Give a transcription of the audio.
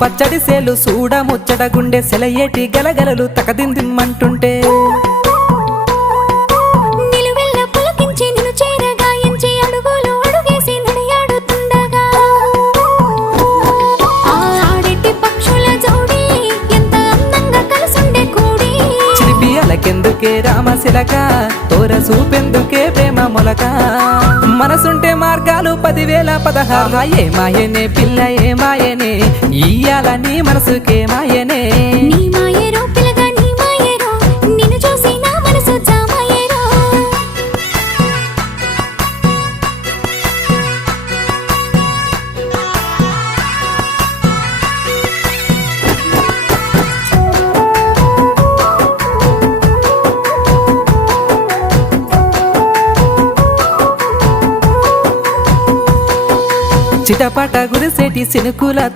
పచ్చడి సేలు సూడ ముచ్చట గుండె సెలయేటి గలగలలు తకదిందిమ్మంటుంటే కెందుకే రామశిలక తోర సూపెందుకే ప్రేమ మొలక మనసుంటే మార్గాలు 10,016 ఏ మాయనే పిల్ల ఏ మాయనే ఇయ్యాల నీ మనసుకే మాయనే నీ మాయేరో పిల్లగా నీ మాయేరో నిన్ను చూసి నా మనసు జామాయేరో చిటపట గురిసేటి సినుకులతో